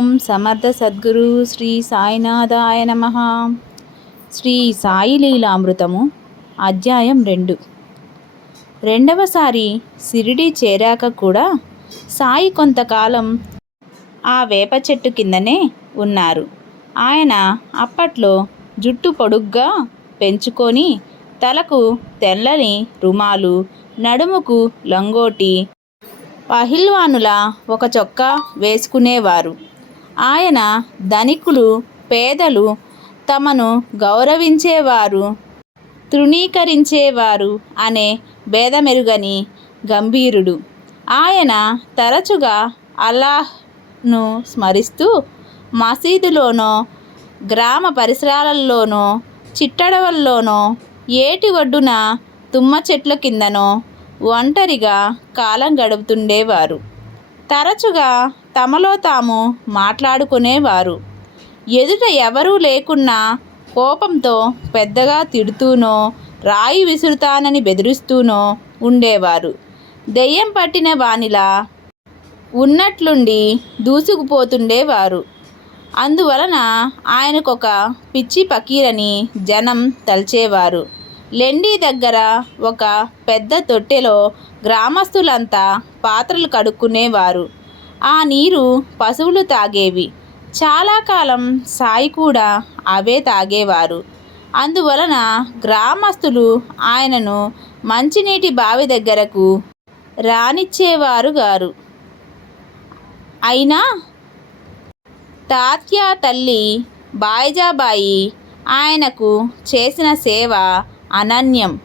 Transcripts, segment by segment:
ఓం సమర్థ సద్గురు శ్రీ సాయినాథాయ నమ. శ్రీ సాయి లీలామృతము అధ్యాయం రెండు. రెండవసారి సిరిడి చేరాక కూడా సాయి కొంతకాలం ఆ వేప చెట్టు కిందనే ఉన్నారు. ఆయన అప్పట్లో జుట్టు పొడుగ్గా పెంచుకొని తలకు తెల్లని రుమాలు నడుముకు లంగోటి పహిల్వానుల ఒక చొక్కా వేసుకునేవారు. ఆయన ధనికులు పేదలు తమను గౌరవించేవారు తృణీకరించేవారు అనే భేదమెరుగని గంభీరుడు. ఆయన తరచుగా అల్లాహ్ను స్మరిస్తూ మసీదులోనో గ్రామ పరిసరాలలోనో చిట్టడవల్లోనో ఏటి ఒడ్డున తుమ్మ చెట్ల కిందనో ఒంటరిగా కాలం గడుపుతుండేవారు. తరచుగా తమలో తాము మాట్లాడుకునేవారు. ఎదుట ఎవరూ లేకున్నా కోపంతో పెద్దగా తిడుతూనో రాయి విసురుతానని బెదిరిస్తూనో ఉండేవారు. దెయ్యం పట్టిన వానిలా ఉన్నట్లుండి దూసుకుపోతుండేవారు. అందువలన ఆయనకొక పిచ్చి పకీరని జనం తలిచేవారు. లెండి దగ్గర ఒక పెద్ద తొట్టెలో గ్రామస్తులంతా పాత్రలు కడుక్కునేవారు. ఆ నీరు పశువులు తాగేవి. చాలా కాలం సాయి కూడా అవే తాగేవారు. అందువలన గ్రామస్తులు ఆయనను మంచినీటి బావి దగ్గరకు రానిచ్చేవారు గారు. అయినా తాత్య తల్లి బాయిజాబాయి ఆయనకు చేసిన సేవ అనన్యం.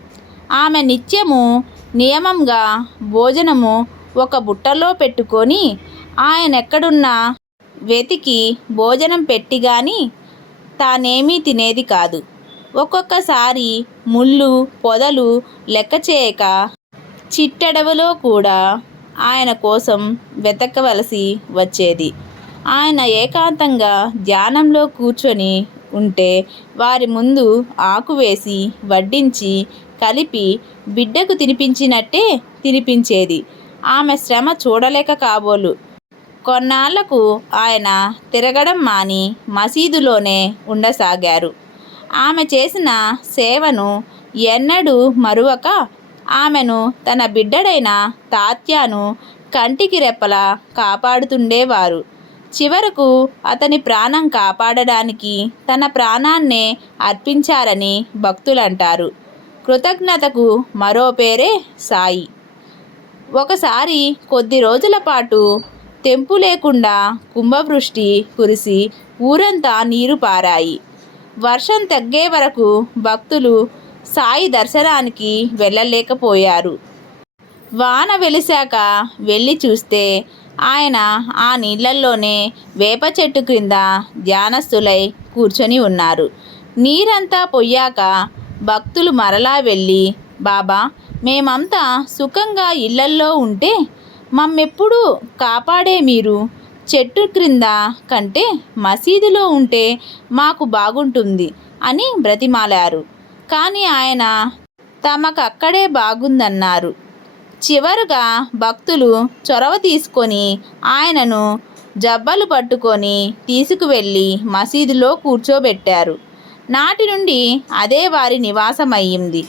ఆమె నిత్యము నియమంగా భోజనము ఒక బుట్టలో పెట్టుకొని ఆయన ఎక్కడున్నా వెతికి భోజనం పెట్టి కానీ తానేమీ తినేది కాదు. ఒక్కొక్కసారి ముళ్ళు పొదలు లెక్క చేయక చిట్టడవిలో కూడా ఆయన కోసం వెతకవలసి వచ్చేది. ఆయన ఏకాంతంగా ధ్యానంలో కూర్చొని ఉంటే వారి ముందు ఆకు వేసి వడ్డించి కలిపి బిడ్డకు తినిపించినట్టే తినిపించేది. ఆమె శ్రమ చూడలేక కాబోలు. కొన్నాళ్ళకు ఆయన తిరగడం మాని మసీదులోనే ఉండసాగారు. ఆమె చేసిన సేవను ఎన్నడూ మరువక ఆమెను తన బిడ్డడైన తాత్యాను కంటికి రెప్పలా కాపాడుతుండేవారు. చివరకు అతని ప్రాణం కాపాడడానికి తన ప్రాణాన్నే అర్పించారని భక్తులంటారు. కృతజ్ఞతకు మరో పేరే సాయి. ఒకసారి కొద్ది రోజుల పాటు తెంపు లేకుండా కుంభవృష్టి కురిసి ఊరంతా నీరు పారాయి. వర్షం తగ్గే వరకు భక్తులు సాయి దర్శనానికి వెళ్ళలేకపోయారు. వాన వెలిశాక వెళ్ళి చూస్తే ఆయన ఆ నీళ్ళల్లోనే వేప చెట్టు క్రింద ధ్యానస్థులై కూర్చొని ఉన్నారు. నీరంతా పొయ్యాక భక్తులు మరలా వెళ్ళి బాబా మేమంతా సుఖంగా ఇళ్ళల్లో ఉంటే మమ్మెప్పుడు కాపాడే మీరు. చెట్టు క్రింద కంటే మసీదులో ఉంటే మాకు బాగుంటుంది అని బ్రతిమాలారు. కానీ ఆయన తమకక్కడే బాగుందన్నారు. చివరగా భక్తులు చొరవ తీసుకొని ఆయనను జబ్బలు పట్టుకొని తీసుకువెళ్ళి మసీదులో కూర్చోబెట్టారు. నాటి నుండి అదే వారి నివాసమయ్యింది.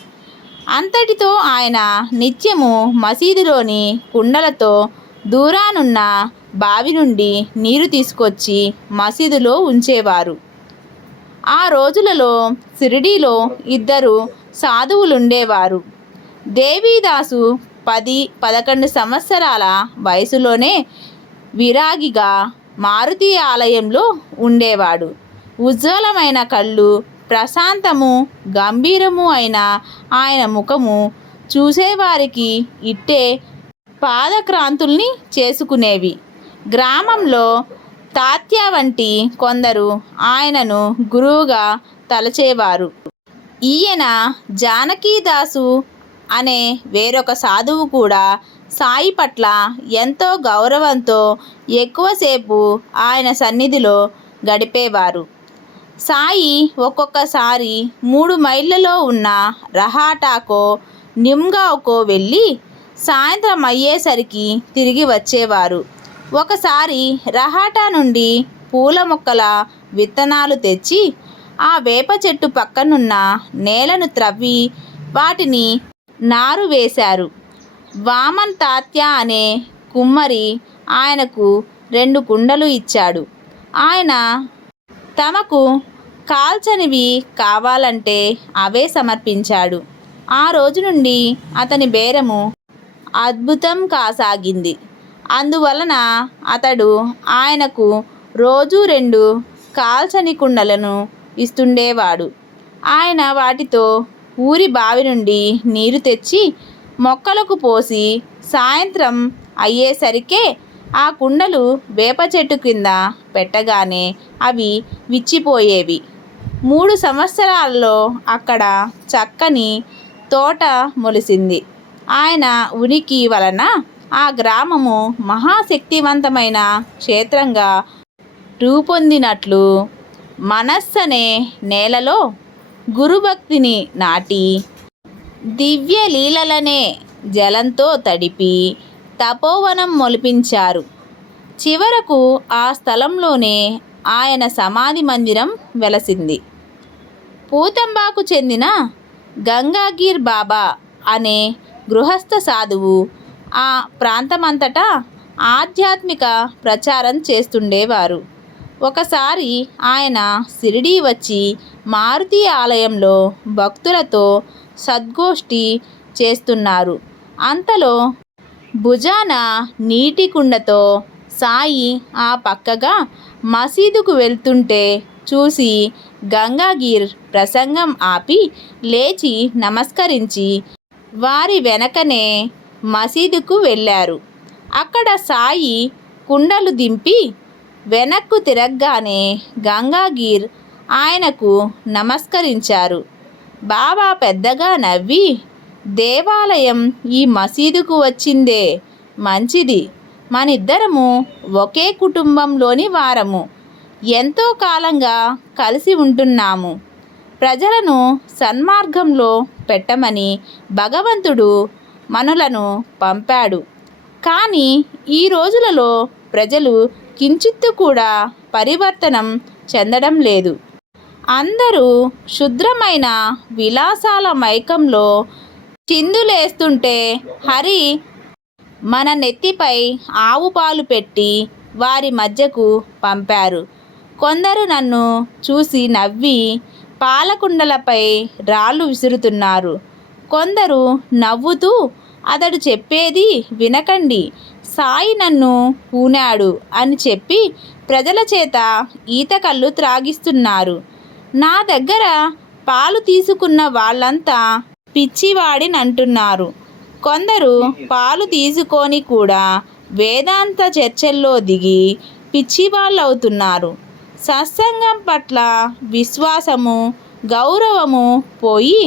అంతటితో ఆయన నిత్యము మసీదులోని కుండలతో దూరానున్న బావి నుండి నీరు తీసుకొచ్చి మసీదులో ఉంచేవారు. ఆ రోజులలో షిరిడీలో ఇద్దరు సాధువులుండేవారు. దేవీదాసు పది పదకొండు సంవత్సరాల వయసులోనే విరాగిగా మారుతి ఆలయంలో ఉండేవాడు. ఉజ్వలమైన కళ్ళు ప్రశాంతము గంభీరము అయిన ఆయన ముఖము చూసేవారికి ఇట్టే పాదక్రాంతుల్ని చేసుకునేవి. గ్రామంలో తాత్య వంటి కొందరు ఆయనను గురువుగా తలచేవారు. ఈయన జానకీదాసు అనే వేరొక సాధువు కూడా సాయి పట్ల ఎంతో గౌరవంతో ఎక్కువసేపు ఆయన సన్నిధిలో గడిపేవారు. సాయి ఒక్కొక్కసారి మూడు మైళ్ళలో ఉన్న రహాటాకో నిమ్గావ్కో వెళ్ళి సాయంత్రం అయ్యేసరికి తిరిగి వచ్చేవారు. ఒకసారి రహాటా నుండి పూల మొక్కల విత్తనాలు తెచ్చి ఆ వేప చెట్టు పక్కనున్న నేలను త్రవ్వి వాటిని నారు వేశారు. వామన్ తాత్య అనే కుమ్మరి ఆయనకు రెండు కుండలు ఇచ్చాడు. ఆయన తమకు కాల్చనివి కావాలంటే అవే సమర్పించాడు. ఆ రోజు నుండి అతని బేరము అద్భుతం కాసాగింది. అందువలన అతడు ఆయనకు రోజు రెండు కాల్చని కుండలను ఇస్తుండేవాడు. ఆయన వాటితో ఊరి బావి నుండి నీరు తెచ్చి మొక్కలకు పోసి సాయంత్రం అయ్యేసరికే ఆ కుండలు వేప చెట్టు కింద పెట్టగానే అవి విచ్చిపోయేవి. మూడు సంవత్సరాలలో అక్కడ చక్కని తోట మొలిసింది. ఆయన ఉనికి వలన ఆ గ్రామము మహాశక్తివంతమైన క్షేత్రంగా రూపొందినట్లు మనస్సనే నేలలో గురుభక్తిని నాటి దివ్య లీలలనే జలంతో తడిపి తపోవనం మొలిపించారు. చివరకు ఆ స్థలంలోనే ఆయన సమాధి మందిరం వెలసింది. పూతంబాకు చెందిన గంగాగీర్ బాబా అనే గృహస్థ సాధువు ఆ ప్రాంతమంతటా ఆధ్యాత్మిక ప్రచారం చేస్తుండేవారు. ఒకసారి ఆయన షిరిడీ వచ్చి మారుతి ఆలయంలో భక్తులతో సద్గోష్ఠి చేస్తున్నారు. అంతలో భుజాన నీటి కుండతో సాయి ఆ పక్కగా మసీదుకు వెళ్తుంటే చూసి గంగాగీర్ ప్రసంగం ఆపి లేచి నమస్కరించి వారి వెనకనే మసీదుకు వెళ్ళారు. అక్కడ సాయి కుండలు దింపి వెనక్కు తిరగగానే గంగాగీర్ ఆయనకు నమస్కరించారు. బాబా పెద్దగా నవ్వి దేవాలయం ఈ మసీదుకు వచ్చిందే. మంచిది. మనిద్దరము ఒకే కుటుంబంలోని వారము. ఎంతో కాలంగా కలిసి ఉంటున్నాము. ప్రజలను సన్మార్గంలో పెట్టమని భగవంతుడు మనులను పంపాడు. కానీ ఈ రోజులలో ప్రజలు కించిత్తు కూడా పరివర్తనం చెందడం లేదు. అందరూ శుద్రమైన విలాసాల మైకంలో చిందులేస్తుంటే హరి మన నెత్తిపై ఆవు పాలు పెట్టి వారి మధ్యకు పంపారు. కొందరు నన్ను చూసి నవ్వి పాలకుండలపై రాళ్ళు విసురుతున్నారు. కొందరు నవ్వుతూ అతడు చెప్పేది వినకండి. సాయి నన్ను పూనాడు అని చెప్పి ప్రజల చేత ఈత కళ్ళు త్రాగిస్తున్నారు. నా దగ్గర పాలు తీసుకున్న వాళ్ళంతా పిచ్చివాడినంటున్నారు. కొందరు పాలు తీసుకొని కూడా వేదాంత చర్చల్లో దిగి పిచ్చివాళ్ళవుతున్నారు. సత్సంగం పట్ల విశ్వాసము గౌరవము పోయి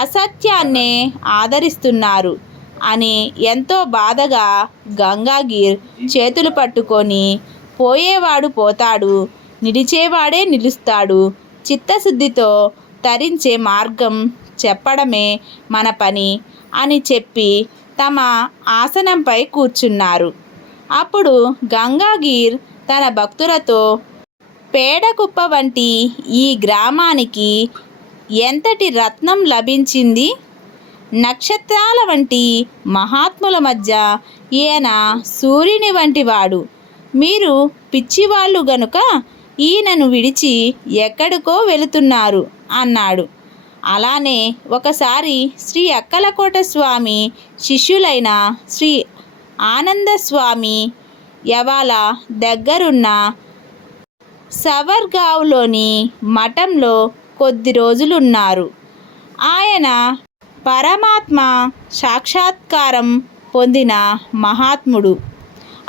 అసత్యాన్నే ఆదరిస్తున్నారు అని ఎంతో బాధగా గంగాగీర్ చేతులు పట్టుకొని పోయేవాడు పోతాడు నిలిచేవాడే నిలుస్తాడు చిత్తశుద్ధితో తరించే మార్గం చెప్పడమే మన పని అని చెప్పి తమ ఆసనంపై కూర్చున్నారు. అప్పుడు గంగాగీర్ తన భక్తులతో పేడకుప్ప వంటి ఈ గ్రామానికి ఎంతటి రత్నం లభించింది? నక్షత్రాల వంటి మహాత్ముల మధ్య ఈయన సూర్యుని వంటి వాడు మీరు పిచ్చివాళ్ళు గనుక ఈయనను విడిచి ఎక్కడికో వెళుతున్నారు అన్నాడు. అలానే ఒకసారి శ్రీ అక్కలకోట స్వామి శిష్యులైన శ్రీ ఆనందస్వామి యవాల దగ్గరున్న సవర్గావ్లోని మఠంలో కొద్ది రోజులున్నారు. ఆయన పరమాత్మ సాక్షాత్కారం పొందిన మహాత్ముడు.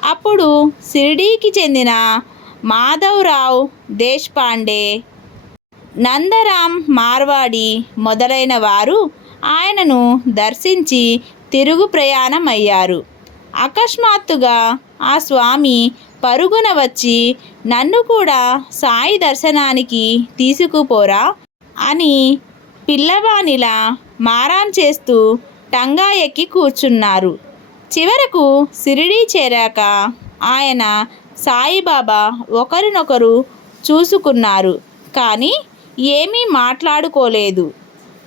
అప్పుడు షిరిడీకి చెందిన మాధవరావు దేశ్పాండే నందరాం మార్వాడి మొదలైన వారు ఆయనను దర్శించి తిరుగు ప్రయాణం అయ్యారు అకస్మాత్తుగా ఆ స్వామి పరుగున వచ్చి నన్ను కూడా సాయి దర్శనానికి తీసుకుపోరా అని పిల్లవానిలా మారాం చేస్తూ టంగా ఎక్కి కూర్చున్నారు. చివరకు సిరిడి చేరాక ఆయన సాయిబాబా ఒకరినొకరు చూసుకున్నారు. కానీ ఏమీ మాట్లాడుకోలేదు.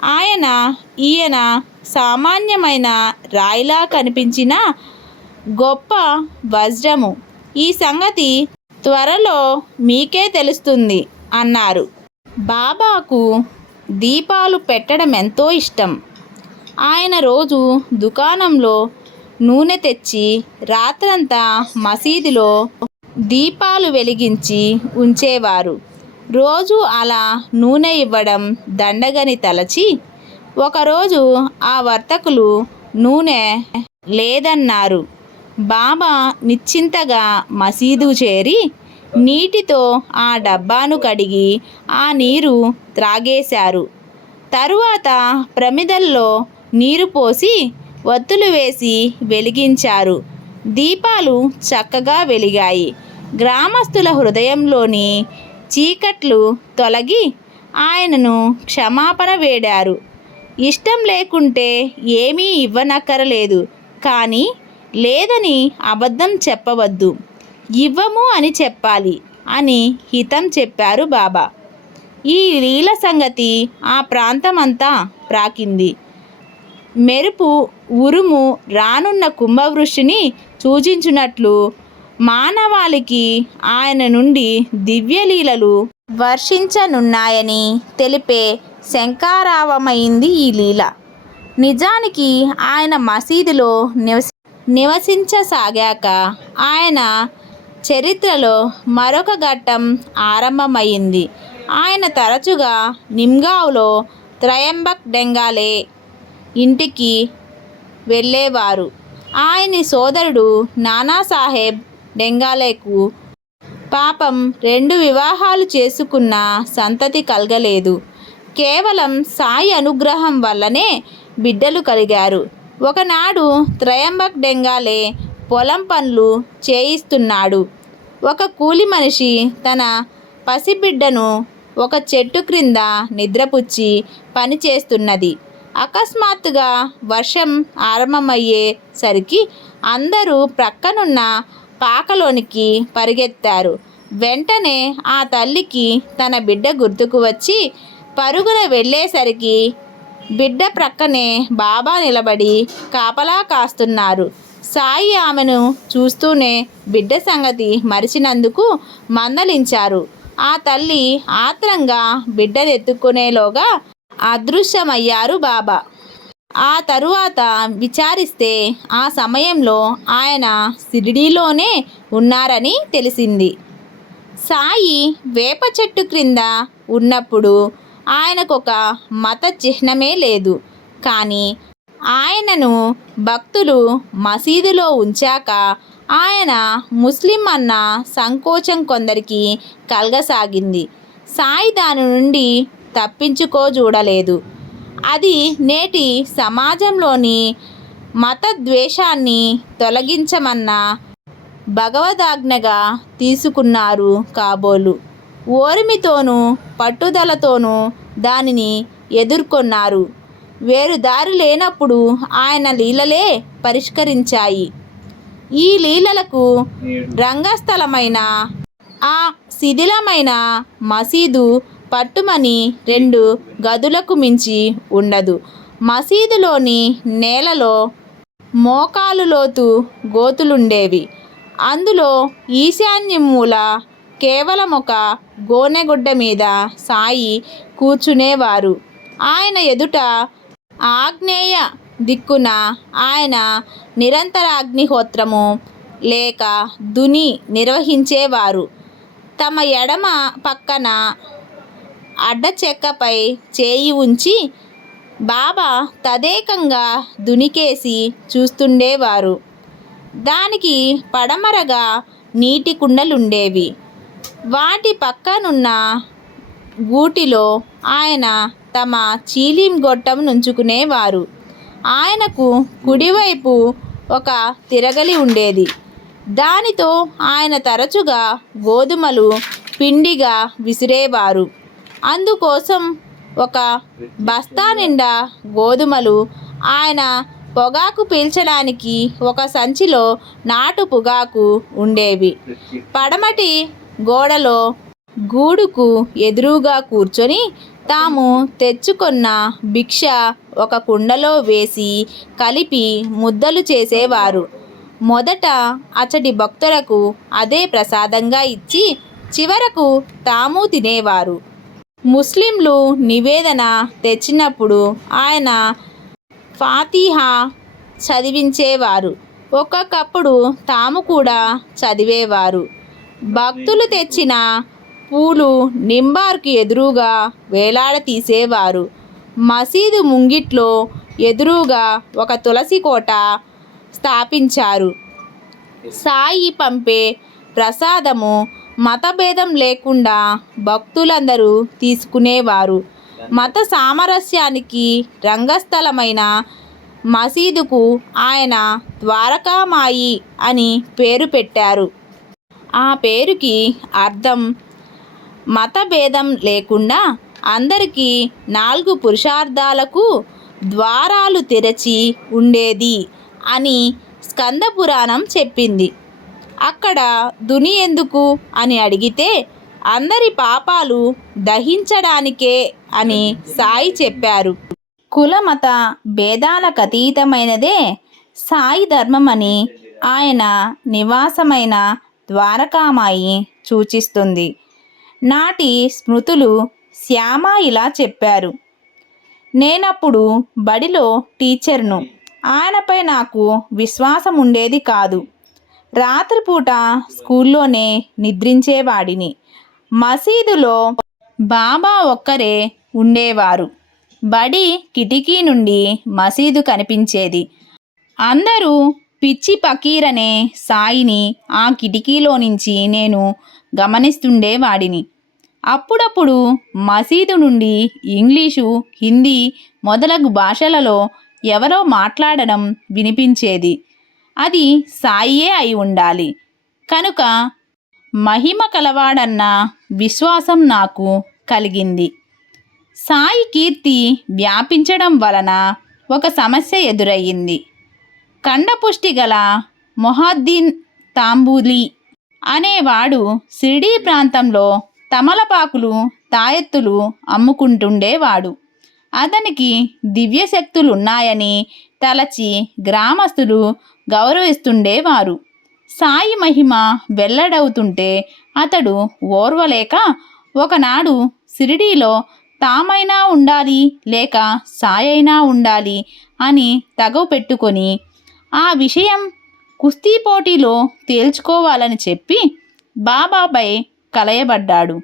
ఆయన ఈయన సామాన్యమైన రాయిలా కనిపించిన గొప్ప వజ్రము. ఈ సంగతి త్వరలో మీకే తెలుస్తుంది అన్నారు. బాబాకు దీపాలు పెట్టడం ఎంతో ఇష్టం. ఆయన రోజు దుకాణంలో నూనె తెచ్చి రాత్రంతా మసీదులో దీపాలు వెలిగించి ఉంచేవారు. రోజు అలా నూనె ఇవ్వడం దండగని తలచి ఒకరోజు ఆ వర్తకులు నూనె లేదన్నారు. బాబా నిశ్చింతగా మసీదు చేరి నీటితో ఆ డబ్బాను కడిగి ఆ నీరు త్రాగేశారు. తరువాత ప్రమిదల్లో నీరు పోసి ఒత్తులు వేసి వెలిగించారు. దీపాలు చక్కగా వెలిగాయి. గ్రామస్తుల హృదయంలోని చీకట్లు తొలగి ఆయనను క్షమాపణ వేడారు. ఇష్టం లేకుంటే ఏమీ ఇవ్వనక్కరలేదు కానీ లేదని అబద్ధం చెప్పవద్దు. ఇవ్వము అని చెప్పాలి అని హితం చెప్పారు బాబా. ఈ లీల సంగతి ఆ ప్రాంతమంతా ప్రాకింది. మెరుపు ఉరుము రానున్న కుంభవృష్టిని సూచించినట్లు మానవాళికి ఆయన నుండి దివ్యలీలలు వర్షించనున్నాయని తెలిపే శంకారావమైంది ఈ లీల. నిజానికి ఆయన మసీదులో నివసి నివసించసాగాక ఆయన చరిత్రలో మరొక ఘట్టం ఆరంభమైంది. ఆయన తరచుగా నిమ్గావ్లో త్రయంబక్ డెంగాలే ఇంటికి వెళ్ళేవారు. ఆయన సోదరుడు నానాసాహెబ్ డెంగాలేకు. పాపం రెండు వివాహాలు చేసుకున్న సంతతి కలగలేదు. కేవలం సాయి అనుగ్రహం వల్లనే బిడ్డలు కలిగారు. ఒకనాడు త్రయంబక్ డెంగాలే పొలం పనులు చేయిస్తున్నాడు. ఒక కూలి మనిషి తన పసిబిడ్డను ఒక చెట్టు క్రింద నిద్రపుచ్చి పనిచేస్తున్నది అకస్మాత్తుగా వర్షం ఆరంభమయ్యేసరికి అందరూ ప్రక్కనున్న పాకలోనికి పరిగెత్తారు. వెంటనే ఆ తల్లికి తన బిడ్డ గుర్తుకు వచ్చి పరుగున వెళ్ళేసరికి బిడ్డ ప్రక్కనే బాబా నిలబడి కాపలా కాస్తున్నారు. సాయి ఆమెను చూస్తూనే బిడ్డ సంగతి మరిచినందుకు మందలించారు. ఆ తల్లి ఆత్రంగా బిడ్డనెత్తుకునేలోగా అదృశ్యమయ్యారు బాబా. ఆ తరువాత విచారిస్తే ఆ సమయంలో ఆయన షిరిడీలోనే ఉన్నారని తెలిసింది. సాయి వేప చెట్టు క్రింద ఉన్నప్పుడు ఆయనకొక మత చిహ్నమే లేదు. కానీ ఆయనను భక్తులు మసీదులో ఉంచాక ఆయన ముస్లిం అన్న సంకోచం కొందరికి కలగసాగింది. సాయి దాని నుండి తప్పించుకో చూడలేదు అది నేటి సమాజంలోని మత ద్వేషాన్ని తొలగించమన్న భగవదాజ్ఞగా తీసుకున్నారు కాబోలు. ఓర్మితోనూ పట్టుదలతోనూ దానిని ఎదుర్కొన్నారు. వేరు దారి లేనప్పుడు ఆయన లీలలే పరిష్కరించాయి. ఈ లీలలకు రంగస్థలమైన ఆ శిథిలమైన మసీదు పట్టుమని రెండు గదులకు మించి ఉండదు. మసీదులోని నేలలో మోకాలు లోతు గోతులుండేవి. అందులో ఈశాన్యం మూల కేవలం ఒక గోనెగుడ్డ మీద సాయి కూర్చునేవారు. ఆయన ఎదుట ఆగ్నేయ దిక్కున ఆయన నిరంతర అగ్నిహోత్రము లేక దుని నిర్వహించేవారు. తమ ఎడమ పక్కన అడ్డచెక్కపై చేయి ఉంచి బాబా తదేకంగా దునికేసి చూస్తుండేవారు. దానికి పడమరగా నీటి కుండలుండేవి. వాటి పక్కనున్న గూటిలో ఆయన తమ చీలిం గొట్టం నుంచుకునేవారు. ఆయనకు కుడివైపు ఒక తిరగలి ఉండేది. దానితో ఆయన తరచుగా గోధుమలు పిండిగా విసిరేవారు. అందుకోసం ఒక బస్తా నిండా గోధుమలు ఆయన పొగాకు పీల్చడానికి ఒక సంచిలో నాటు పొగాకు ఉండేవి. పడమటి గోడలో గూడుకు ఎదురుగా కూర్చొని తాము తెచ్చుకున్న భిక్ష ఒక కుండలో వేసి కలిపి ముద్దలు చేసేవారు. మొదట అచ్చటి భక్తులకు అదే ప్రసాదంగా ఇచ్చి చివరకు తాము తినేవారు. ముస్లింలు నివేదన తెచ్చినప్పుడు ఆయన ఫాతిహా చదివించేవారు. ఒక్కొక్కప్పుడు తాము కూడా చదివేవారు. భక్తులు తెచ్చిన పూలు నింబార్కు ఎదురుగా వేలాడతీసేవారు. మసీదు ముంగిట్లో ఎదురుగా ఒక తులసి కోట స్థాపించారు. సాయి పంపే ప్రసాదము మతభేదం లేకుండా భక్తులందరూ తీసుకునేవారు. మత సామరస్యానికి రంగస్థలమైన మసీదుకు ఆయన ద్వారకామాయి అని పేరు పెట్టారు. ఆ పేరుకి అర్థం మతభేదం లేకుండా అందరికీ నాలుగు పురుషార్థాలకు ద్వారాలు తెరచి ఉండేది అని స్కందపురాణం చెప్పింది. అక్కడ దుని ఎందుకు? అని అడిగితే అందరి పాపాలు దహించడానికే అని సాయి చెప్పారు. కులమత భేదాలకు అతీతమైనదే సాయి ధర్మమని ఆయన నివాసమైన ద్వారకామాయి సూచిస్తుంది. నాటి స్మృతులు శ్యామ ఇలా చెప్పారు. నేనప్పుడు బడిలో టీచర్ను. ఆయనపై నాకు విశ్వాసం ఉండేది కాదు. రాత్రిపూట స్కూల్లోనే నిద్రించేవాడిని. మసీదులో బాబా ఒక్కరే ఉండేవారు. బడి కిటికీ నుండి మసీదు కనిపించేది. అందరూ పిచ్చి పకీర్ అనే సాయిని ఆ కిటికీలో నుంచి నేను గమనిస్తుండేవాడిని. అప్పుడప్పుడు మసీదు నుండి ఇంగ్లీషు హిందీ మొదలగు భాషలలో ఎవరో మాట్లాడడం వినిపించేది. అది సాయియే అయి ఉండాలి. కనుక మహిమ కలవాడన్న విశ్వాసం నాకు కలిగింది. సాయి కీర్తి వ్యాపించడం వలన ఒక సమస్య ఎదురయ్యింది. కండపుష్టి గల మొహద్దీన్ తాంబూలి అనేవాడు సిరిడీ ప్రాంతంలో తమలపాకులు తాయెత్తులు అమ్ముకుంటుండేవాడు. అతనికి దివ్యశక్తులున్నాయని తలచి గ్రామస్తులు గౌరవిస్తుండేవారు. సాయి మహిమ వెల్లడవుతుంటే అతడు ఓర్వలేక ఒకనాడు షిరిడీలో తామైనా ఉండాలి లేక సాయైనా ఉండాలి అని తగవు పెట్టుకొని ఆ విషయం కుస్తీ పోటీలో తేల్చుకోవాలని చెప్పి బాబాపై కలయబడ్డాడు.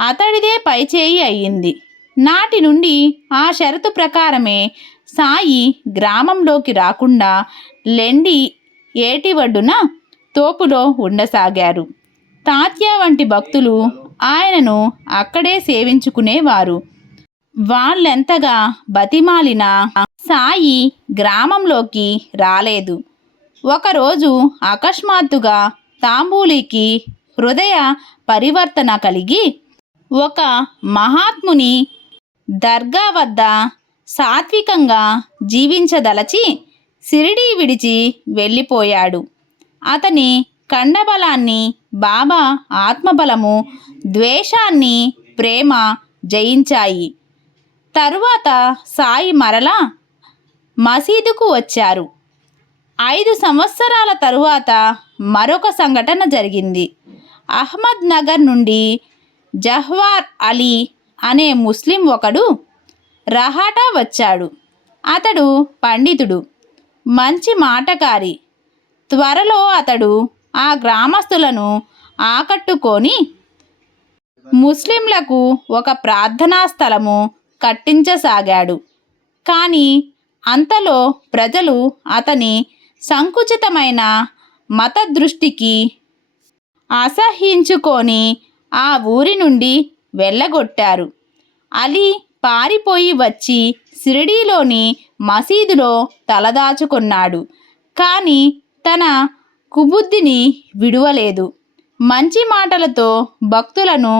అతడిదే పైచేయి అయ్యింది. నాటి నుండి ఆ షరతు ప్రకారమే సాయి గ్రామంలోకి రాకుండా లెండి ఏటి ఒడ్డున తోపులో ఉండసాగారు. తాత్య వంటి భక్తులు ఆయనను అక్కడే సేవించుకునేవారు. వాళ్ళెంతగా బతిమాలినా సాయి గ్రామంలోకి రాలేదు. ఒకరోజు అకస్మాత్తుగా తాంబూలికి హృదయ పరివర్తన కలిగి ఒక మహాత్ముని దర్గా వద్ద సాత్వికంగా జీవించదలచి సిరిడీ విడిచి వెళ్ళిపోయాడు. అతని కండబలాన్ని బాబా ఆత్మబలము ద్వేషాన్ని ప్రేమ జయించాయి. తరువాత సాయి మరలా మసీదుకు వచ్చారు. ఐదు సంవత్సరాల తరువాత మరొక సంఘటన జరిగింది. అహ్మద్ నగర్ నుండి జహ్వార్ అలీ అనే ముస్లిం ఒకడు రహాటా వచ్చాడు. అతడు పండితుడు. మంచి మాటకారి. త్వరలో అతడు ఆ గ్రామస్తులను ఆకట్టుకొని ముస్లింలకు ఒక ప్రార్థనా స్థలము కట్టించసాగాడు. కానీ అంతలో ప్రజలు అతని సంకుచితమైన మత దృష్టికి అసహ్యించుకొని ఆ ఊరి నుండి వెళ్ళగొట్టారు. అలీ పారిపోయి వచ్చి షిరిడీలోని మసీదులో తలదాచుకున్నాడు. కానీ తన కుబుద్ధిని విడువలేదు. మంచి మాటలతో భక్తులను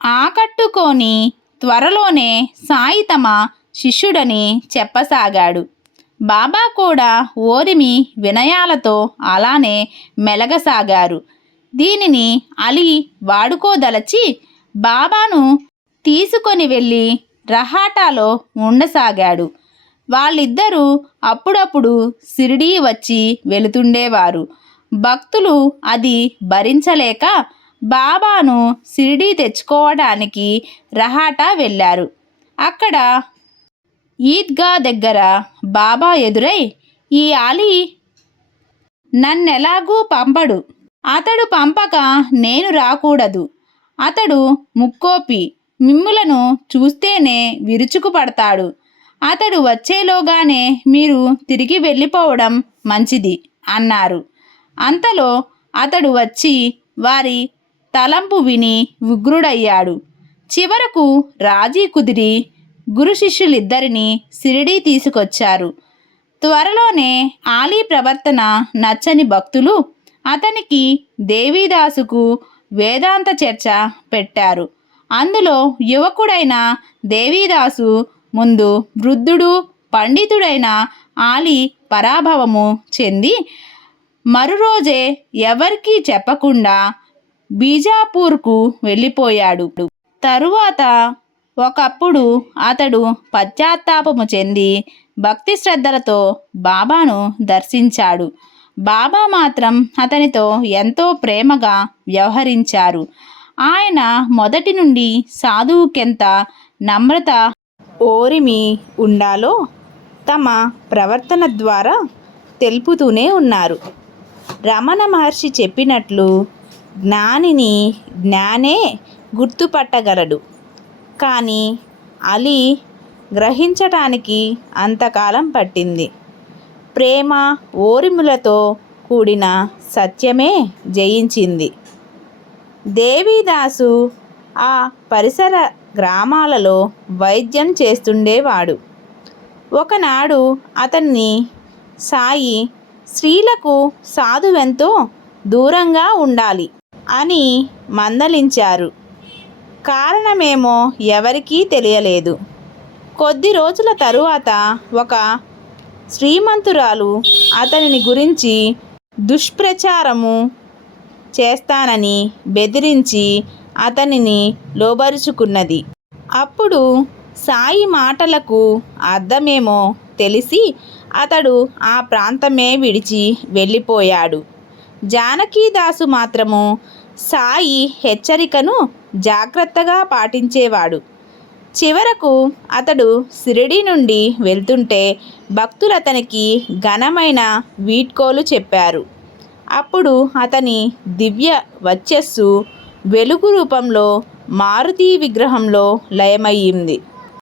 ఆకట్టుకొని త్వరలోనే సాయి తమ శిష్యుడని చెప్పసాగాడు. బాబా కూడా ఓరిమి వినయాలతో అలానే మెలగసాగారు. దీనిని అలీ వాడుకోదలచి బాబాను తీసుకొని వెళ్ళి రహాటాలో ఉండసాగాడు. వాళ్ళిద్దరూ అప్పుడప్పుడు సిరిడీ వచ్చి వెళుతుండేవారు. భక్తులు అది భరించలేక బాబాను సిరిడీ తెచ్చుకోవడానికి రహాటా వెళ్ళారు. అక్కడ ఈద్గా దగ్గర బాబా ఎదురై ఈ ఆలీ నన్నెలాగూ పంపడు. అతడు పంపక నేను రాకూడదు. అతడు ముక్కోపి. మిమ్ములను చూస్తేనే విరుచుకుపడతాడు. అతడు వచ్చేలోగానే మీరు తిరిగి వెళ్ళిపోవడం మంచిది అన్నారు. అంతలో అతడు వచ్చి వారి తలంపు విని ఉగ్రుడయ్యాడు. చివరకు రాజీ కుదిరి గురు శిష్యులిద్దరిని సిరిడీ తీసుకొచ్చారు. త్వరలోనే ఆలీ ప్రవర్తన నచ్చని భక్తులు అతనికి దేవీదాసుకు వేదాంత చర్చ పెట్టారు. అందులో యువకుడైన దేవీదాసు ముందు వృద్ధుడు పండితుడైన ఆలి పరాభవము చెంది మరురోజే ఎవరికీ చెప్పకుండా బీజాపూర్కు వెళ్ళిపోయాడు. తరువాత ఒకప్పుడు అతడు పశ్చాత్తాపము చెంది భక్తి శ్రద్ధలతో బాబాను దర్శించాడు. బాబా మాత్రం అతనితో ఎంతో ప్రేమగా వ్యవహరించారు. ఆయన మొదటి నుండి సాధువుకెంత నమ్రత ఓరిమి ఉండాలో తమ ప్రవర్తన ద్వారా తెలుపుతూనే ఉన్నారు. రమణ మహర్షి చెప్పినట్లు జ్ఞానిని జ్ఞానే గుర్తుపట్టగలడు. కానీ అలీ గ్రహించటానికి అంతకాలం పట్టింది. ప్రేమ ఓరిములతో కూడిన సత్యమే జయించింది. దేవీదాసు ఆ పరిసర గ్రామాలలో వైద్యం చేస్తుండేవాడు. ఒకనాడు అతన్ని సాయి స్త్రీలకు సాధువెంతో దూరంగా ఉండాలి అని మందలించారు. కారణమేమో ఎవరికీ తెలియలేదు. కొద్ది రోజుల తరువాత ఒక శ్రీమంతురాలు అతనిని గురించి దుష్ప్రచారము చేస్తానని బెదిరించి అతనిని లోబరుచుకున్నది. అప్పుడు సాయి మాటలకు అర్థమేమో తెలిసి అతడు ఆ ప్రాంతమే విడిచి వెళ్ళిపోయాడు. జానకీదాసు మాత్రము సాయి హెచ్చరికను జాగ్రత్తగా పాటించేవాడు. చివరకు అతడు సిరిడి నుండి వెళ్తుంటే భక్తులు అతనికి ఘనమైన వీడ్కోలు చెప్పారు. అప్పుడు అతని దివ్య వచ్చస్సు వెలుగు రూపంలో మారుతి విగ్రహంలో లయమయ్యింది.